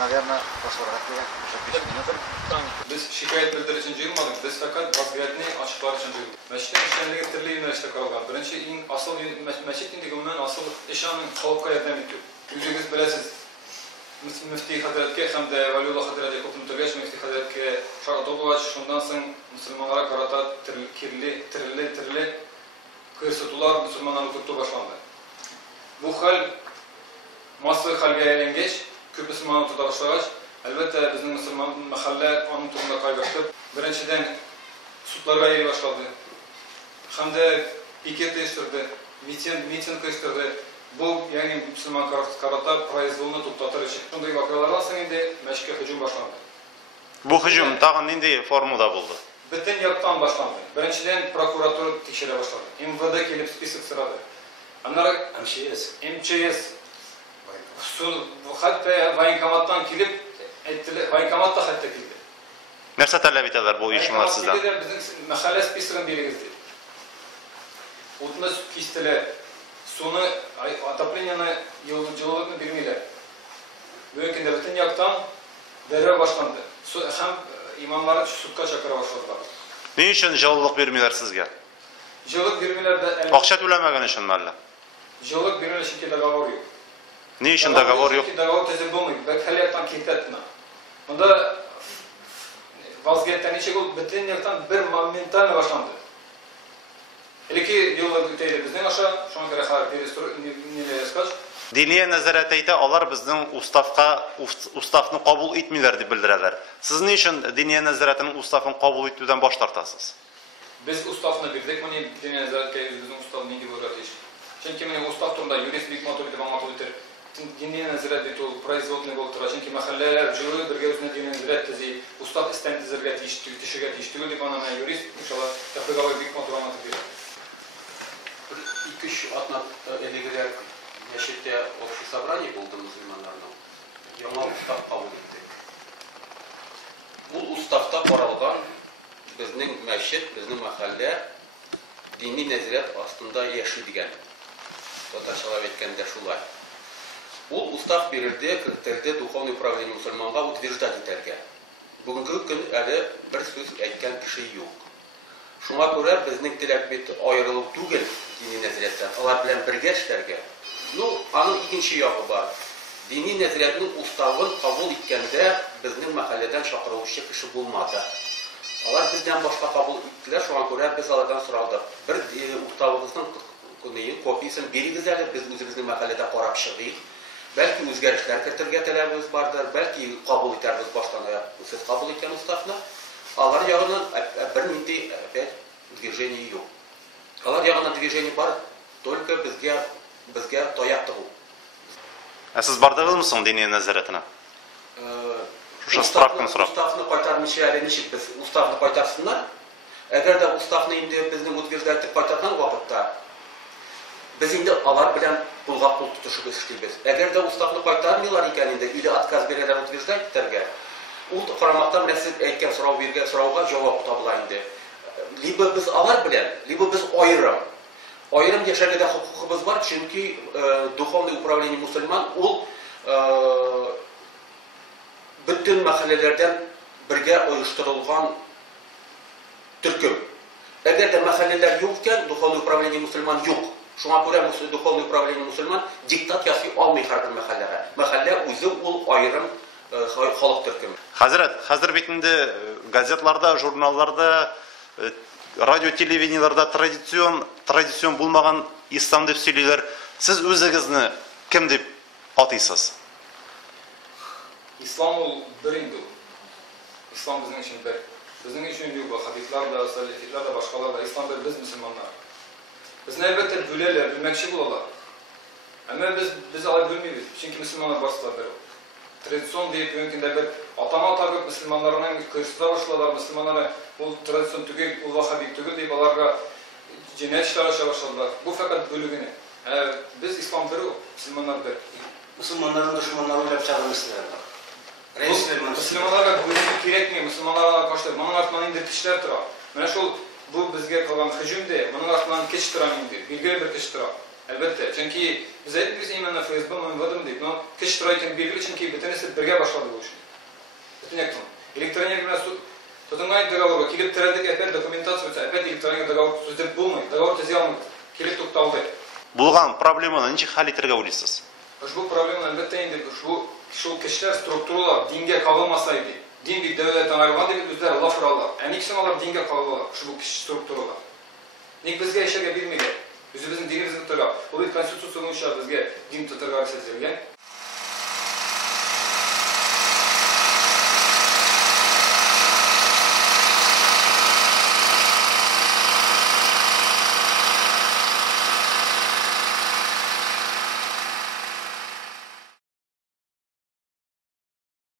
наверное, başvurmak Biz şikayet bildiriş için yığılmadık. Biz fakat vaziyetini açıklar için yığıldık. Meşitten işlemleri getirdiği üniversite kalgan. Birinci asıl meşit indigimden asıl eşyanın halka yardım ediyor. Yüzünüz bilesiz. Müftü Hazretke hem de Valiullah Hazretke Kupun Türgeç Müftü Hazretke Şardobovaç şundan sonra Müslümanlara karata tirli kırsıtular Müslümanların tuttuğu başlandı. Bu hal Masır halga elengeç, köp Müslümanlar tuta başlagaç. Elbette bizim Müslüman mahalle onun turunda kaybettip, birinciden sutlarga yeri başladı. Hem de piket değiştirdi, miting değiştirdi. Bu yani Müslüman karata произволunu tuttatır için. Şunday vakalardan sonra indi meşke hücum başlandı. Bu hücum tağın nindi formada buldu? Bütün yaptan başlandı. Birinciden prokuratura tekşire başladı. MVD kelip spisik sıradı. Anlarak MÇS. Hatta Vaynkamat'tan kilip Vaynkamat'ta hatta kildi. Nerse talep ederler bu uyuşmalar sizden? Bizim mahalle spisikini belirgizdi. Utma kistile sonu ataplenyanı yıllıkını bilmeyle. Böyükünde bütün yaktan derve başlandı. Hem imamları sutka çakıra başladılar. Ne için жылылық vermiyorlar sizge? Жылық vermeler de... Akşa tölemegen için mi Allah? Жылық vermeler için ki dogovor yok. Ne için dogovor yok? Dogovor tezir bulmayı. Belki hayattan kilitletme. Onda vazgeçten içe bu bütün yaktan bir momental başlandı. Hele ki yıllar öteydi bizden aşağı, şu an kadar hayır nileye eskaç. Diniye nazaret ete alar bizden ustafını kabul etmiyorlar diye bildirirler. Siz ne için diniye nazaretinin ustafını kabul etmeden baş tartasınız? Biz ustafını bildik, mani diniye nazaret ki bizim ustafını indi bu öğretiş. Çünkü mani ustaf turunda yurist büyük motorite ve motorite diniye nazaret eti o производный болтыра. Çünkü mahalleler jürü bir gözüne diniye nazaret tezi, ustaf istentizirge tişirge tiştiği deyip ana yurist inşallah yapıgalı büyük motor anlatıp 2-3 atнат элегилер Meşitte общий собрание buldu Müslümanlardan. Яңа устав кабул итте. Бул уставта каралган безнең мәчет, безнең мәхәллә dini нәзарәт астында яши дигән. Татарчалап әйткәндә шулай. Ул устав бирелде, кертелде духовный управление мусульманга утверждать итәргә. Бүгенге көн әле бер сүз әйткән кеше юк. Шуңа күрә безнең теләк бит аерылу түгел dini нәзарәттән. Алар белән бергә эшләргә. Анын икенче ягы бар. Dini нәзарәтнең уставын кабул иткәндә безнең мәхәлләдән чакырылучы кеше булмады. Алар бездән башка кабул иттеләр, шуңа күрә без алардан сорадык. Бер уставыбызның копиясын бирегез әле, без үзебезнең мәхәлләдә карап чыгыйк. Бәлки үзгәрешләр кертергә теләбез бардыр, бәлки кабул итәрбез баштан аяк. Сез кабул иткән уставны алар ягыннан бер нинди движение юк. Алар ягыннан движение бар, только bizga tayaq tığu. Siz bardığınız mısın diniye nazaretine? Şuşa spravkını soraq. Ustavını qaytarmışı әле ничек biz ustavını qaytarsınlar? Әгәр дә ustavını инде безнең утверждать qaytarган вакытта biz инде алар белән кулга кул тотышыбыз эшлибез. Әгәр дә ustavını qaytarмыйлар икән инде или отказ бирәләр утверждать итәргә. Ул карамактан менә сез әйткән сорауга җавап табыла инде. Либо biz алар белән, либо biz аерым. Ayrım yaşargıda hukukumuz var çünkü Duhovный управление Müslüman ol bütün mahallelerden birge uyuşturulgan Türk'üm. Eğer de mahalleler yokken Duhovный управление Müslüman yok. Şuna göre Duhovный управление Müslüman diktat yasay almay her bir mahallere. Mahalle özü ol ayrım halk Türk'üm. Hazır bitinde gazetlarda, jurnallarda radyo televizyonlarda tradisyon bulmagan İslam deb söyleyiler. Siz özünüzni kim deb ataysiz? İslam ol birindir. İslam bizim için bir. Bizim için yok bu hadisler de, salafitler de, başkalar da. İslam bir biz Müslümanlar. Biz elbette büleler, bilmekşi bulallar. Ama biz alay bilmeyiz. Çünkü Müslümanlar başlar bir. Tradisyon deyip mümkün bir atama takıp Müslümanlarına kırsıza başladılar. Müslümanlara bu tradisyon tügül, bu vahabik tügül deyip onlara cinayet işler başladılar. Bu fakat bölümünü. Biz İslam biri o, Müslümanlar bir. Müslümanların düşmanları öyle çağırmışlar. Müslümanlara bölümü gerekmiyor, Müslümanlara karşı. Bunun artmanın indirtişler tıra. Bu bizge kalan hücum değil, bunun artmanın keç tıra indi. Bilgili bir keç tıra. Elbette. Çünkü biz aytdık biz imanla FSB manvadım deyip, no kiş turayken belirli çünkü bütünüsü birge başladı bu işini. Bütün yakın. Elektronik biraz tutunmayı dogovor, kilip tiradik epey dokumentasyon ve epey elektronik dogovor sözde bulmayı, dogovor tezi almadı. Kilip to'xtaldi. Bulgan problemani nechuk hal etirga o'ylaysiz? Ushbu problema albatta endi shu kishilar strukturalar dinga qo'yilmasaydi, din bir davlatdan ayrılgan deb o'zlari lafırarlar. Yani ikisini ular dinga qo'yiladilar, ushbu kishi strukturalar. Nek bizga yashaga bermagan. O'zi bizning dinimizni tutar. Bu konstitutsiya bo'yicha bizga din tutarga ko'rsatilgan.